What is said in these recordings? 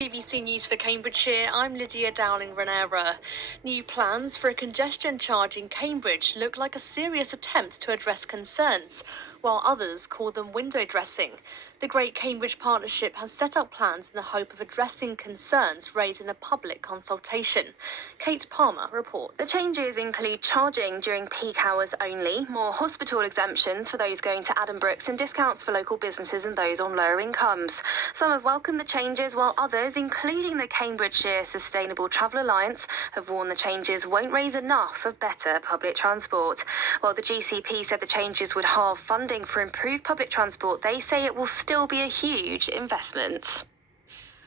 BBC News for Cambridgeshire, I'm Lydia Dowling-Ranera. New plans for a congestion charge in Cambridge look like a serious attempt to address concerns, while others call them window dressing. The Great Cambridge Partnership has set up plans in the hope of addressing concerns raised in a public consultation. Kate Palmer reports. The changes include charging during peak hours only, more hospital exemptions for those going to Addenbrooke's, and discounts for local businesses and those on lower incomes. Some have welcomed the changes, while others, including the Cambridgeshire Sustainable Travel Alliance, have warned the changes won't raise enough for better public transport. While the GCP said the changes would halve funding for improved public transport, they say it will still be a huge investment.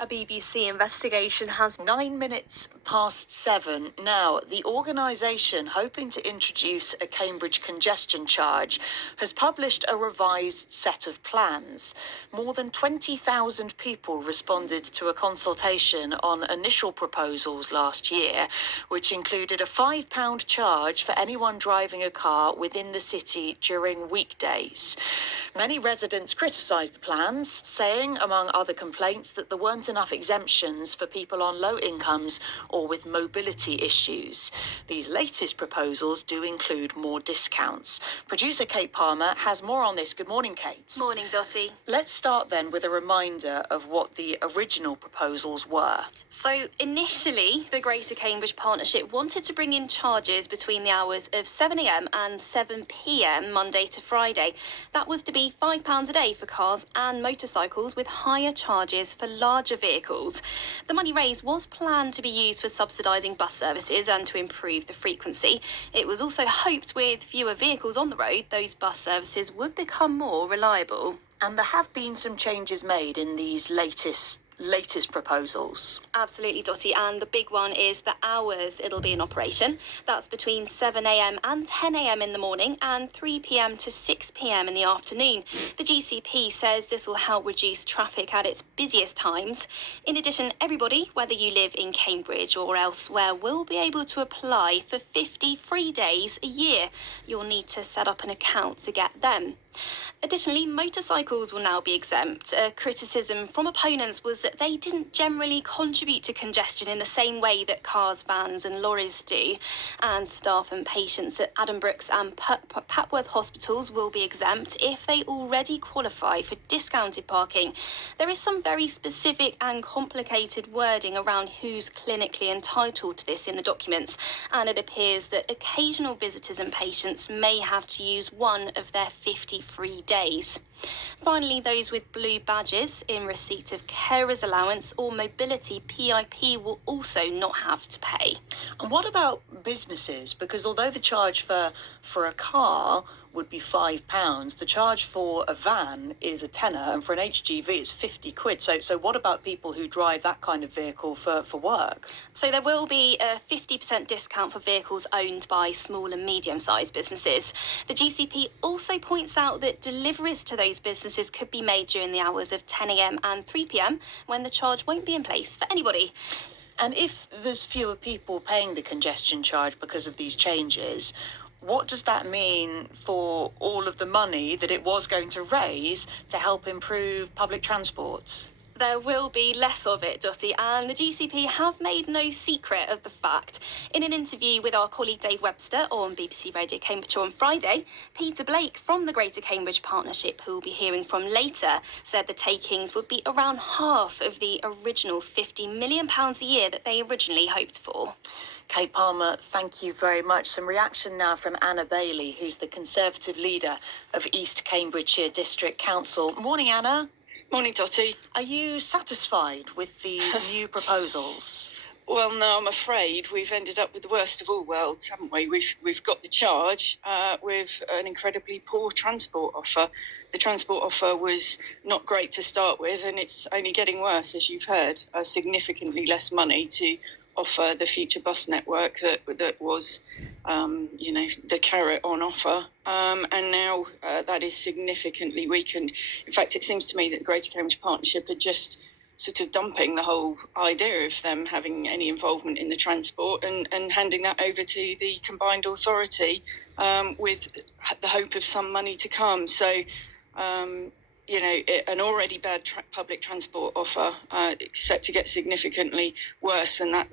A BBC investigation has 9 minutes past 7 now. The organisation hoping to introduce a Cambridge congestion charge has published a revised set of plans. More than 20,000 people responded to a consultation on initial proposals last year, which included a £5 charge for anyone driving a car within the city during weekdays. Many residents criticised the plans, saying, among other complaints, that there weren't enough exemptions for people on low incomes or with mobility issues. These latest proposals do include more discounts. Producer Kate Palmer has more on this. Good morning, Kate. Morning, Dottie. Let's start then with a reminder of what the original proposals were. So initially, the Greater Cambridge Partnership wanted to bring in charges between the hours of 7 a.m. and 7 p.m. Monday to Friday. That was to be £5 a day for cars and motorcycles, with higher charges for larger vehicles. The money raised was planned to be used for subsidising bus services and to improve the frequency. It was also hoped with fewer vehicles on the road, those bus services would become more reliable. And there have been some changes made in these latest proposals. Absolutely, Dottie, and the big one is the hours it'll be in operation. That's between 7 a.m. and 10 a.m. in the morning and 3 p.m. to 6 p.m. in the afternoon. The GCP says this will help reduce traffic at its busiest times. In addition, everybody, whether you live in Cambridge or elsewhere, will be able to apply for 50 free days a year. You'll need to set up an account to get them. Additionally, motorcycles will now be exempt. A criticism from opponents was that they didn't generally contribute to congestion in the same way that cars, vans and lorries do. And staff and patients at Addenbrooke's and Papworth hospitals will be exempt if they already qualify for discounted parking. There is some very specific and complicated wording around who's clinically entitled to this in the documents, and it appears that occasional visitors and patients may have to use one of their 50 free days. Finally, those with blue badges in receipt of carer's allowance or mobility PIP will also not have to pay. And what about businesses? Because although the charge for a car would be £5, the charge for a van is a tenner, and for an HGV it's 50 quid. So what about people who drive that kind of vehicle for work? So there will be a 50% discount for vehicles owned by small and medium-sized businesses. The GCP also points out that deliveries to those businesses could be made during the hours of 10 a.m. and 3 p.m. when the charge won't be in place for anybody. And if there's fewer people paying the congestion charge because of these changes, what does that mean for all of the money that it was going to raise to help improve public transport? There will be less of it, Dottie, and the GCP have made no secret of the fact. In an interview with our colleague Dave Webster on BBC Radio Cambridge on Friday, Peter Blake from the Greater Cambridge Partnership, who we'll be hearing from later, said the takings would be around half of the original £50 million a year that they originally hoped for. Kate Palmer, thank you very much. Some reaction now from Anna Bailey, who's the Conservative leader of East Cambridgeshire District Council. Morning, Anna. Morning, Dottie. Are you satisfied with these new proposals? Well, no, I'm afraid we've ended up with the worst of all worlds, haven't we? We've got the charge with an incredibly poor transport offer. The transport offer was not great to start with, and it's only getting worse, as you've heard. Significantly less money to offer the future bus network that was, the carrot on offer. And now that is significantly weakened. In fact, it seems to me that the Greater Cambridge Partnership are just sort of dumping the whole idea of them having any involvement in the transport and handing that over to the combined authority with the hope of some money to come. So an already bad public transport offer set to get significantly worse than that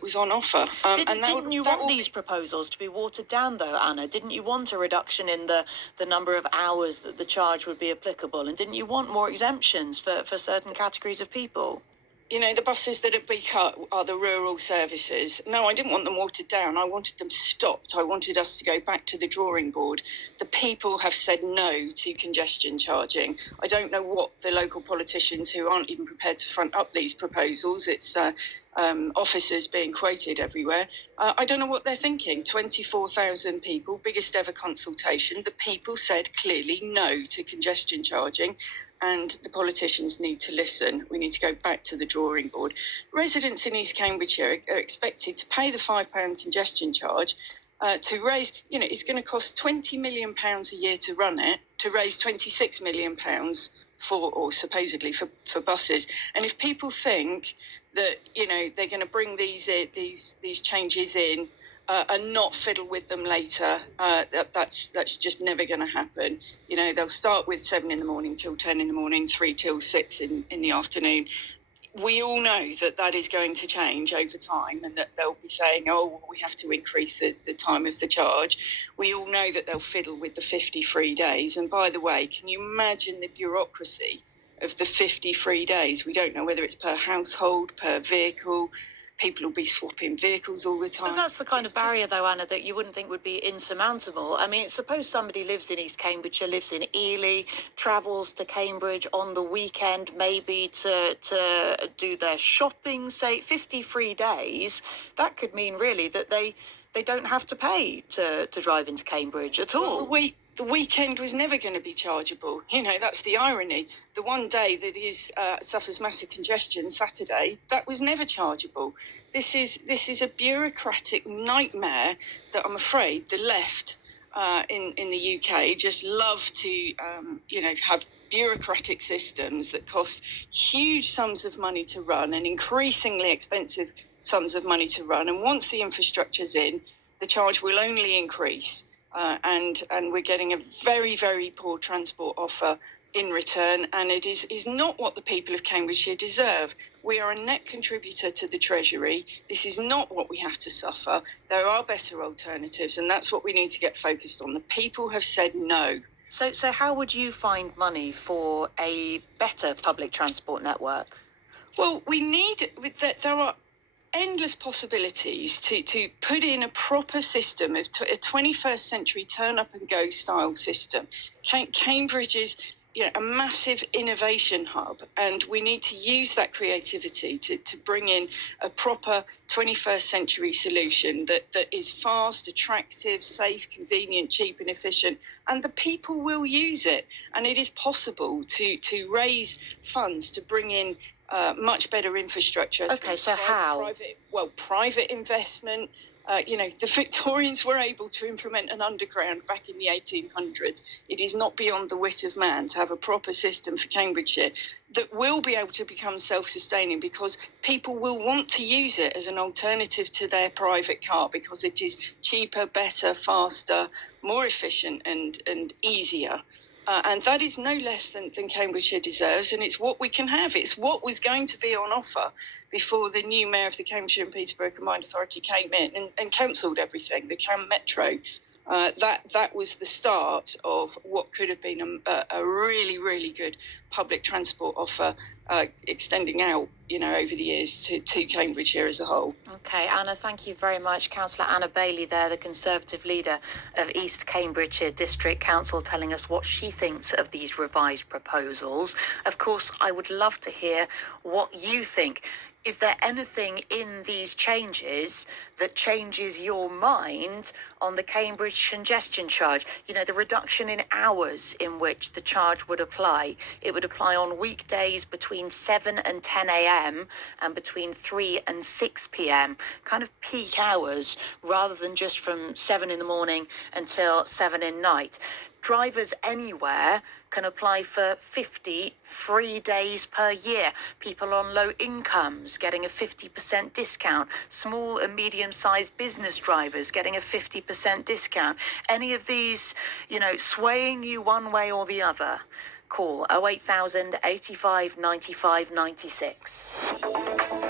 was on offer. Didn't you want these proposals to be watered down, though, Anna? Didn't you want a reduction in the number of hours that the charge would be applicable? And didn't you want more exemptions for certain categories of people? The buses that would be cut are the rural services. No, I didn't want them watered down. I wanted them stopped. I wanted us to go back to the drawing board. The people have said no to congestion charging. I don't know what the local politicians who aren't even prepared to front up these proposals, it's officers being quoted everywhere. I don't know what they're thinking. 24,000 people, biggest ever consultation. The people said clearly no to congestion charging. And the politicians need to listen. We need to go back to the drawing board. Residents in East Cambridgeshire are expected to pay the £5 congestion charge to raise, it's going to cost £20 million a year to run it, to raise £26 million supposedly for buses. And if people think that, they're going to bring these changes in and not fiddle with them later, that's just never going to happen. They'll start with 7 in the morning till 10 in the morning, 3 till 6 in the afternoon. We all know that is going to change over time, and that they'll be saying, we have to increase the time of the charge. We all know that they'll fiddle with the 50 free days. And by the way, can you imagine the bureaucracy of the 50 free days? We don't know whether it's per household, per vehicle. People will be swapping vehicles all the time. But that's the kind of barrier, though, Anna, that you wouldn't think would be insurmountable. I mean, suppose somebody lives in East Cambridgeshire, lives in Ely, travels to Cambridge on the weekend, maybe to do their shopping, say 50 free days. That could mean really that they don't have to pay to drive into Cambridge at all. Well, the weekend was never going to be chargeable. That's the irony. The one day that suffers massive congestion, Saturday, that was never chargeable. This is a bureaucratic nightmare that I'm afraid the left in the UK just love to have bureaucratic systems that cost huge sums of money to run and increasingly expensive sums of money to run. And once the infrastructure's in, the charge will only increase. And we're getting a very, very poor transport offer in return, and it is not what the people of Cambridgeshire deserve. We are a net contributor to the Treasury. This is not what we have to suffer. There are better alternatives, and that's what we need to get focused on. The people have said no. So how would you find money for a better public transport network? Well, there are endless possibilities to put in a proper system of a 21st century turn up and go style system. Cambridge is a massive innovation hub, and we need to use that creativity to bring in a proper 21st century solution that is fast, attractive, safe, convenient, cheap and efficient, and the people will use it. And it is possible to raise funds to bring in much better infrastructure. Okay, so how? Private investment. The Victorians were able to implement an underground back in the 1800s. It is not beyond the wit of man to have a proper system for Cambridgeshire that will be able to become self-sustaining, because people will want to use it as an alternative to their private car, because it is cheaper, better, faster, more efficient and easier. And that is no less than Cambridgeshire deserves, and it's what we can have. It's what was going to be on offer before the new mayor of the Cambridgeshire and Peterborough Combined Authority came in and cancelled everything, the Cam Metro. That was the start of what could have been a really, really good public transport offer, extending out, over the years to Cambridgeshire as a whole. Okay, Anna, thank you very much. Councillor Anna Bailey there, the Conservative leader of East Cambridgeshire District Council, telling us what she thinks of these revised proposals. Of course, I would love to hear what you think. Is there anything in these changes that changes your mind on the Cambridge congestion charge? The reduction in hours in which the charge would apply. It would apply on weekdays between 7 and 10 a.m. and between 3 and 6 p.m. Kind of peak hours, rather than just from 7 in the morning until 7 at night. Drivers anywhere can apply for 50 free days per year. People on low incomes getting a 50% discount. Small and medium-sized business drivers getting a 50% discount. Any of these, swaying you one way or the other? Call 08000 85 95 96.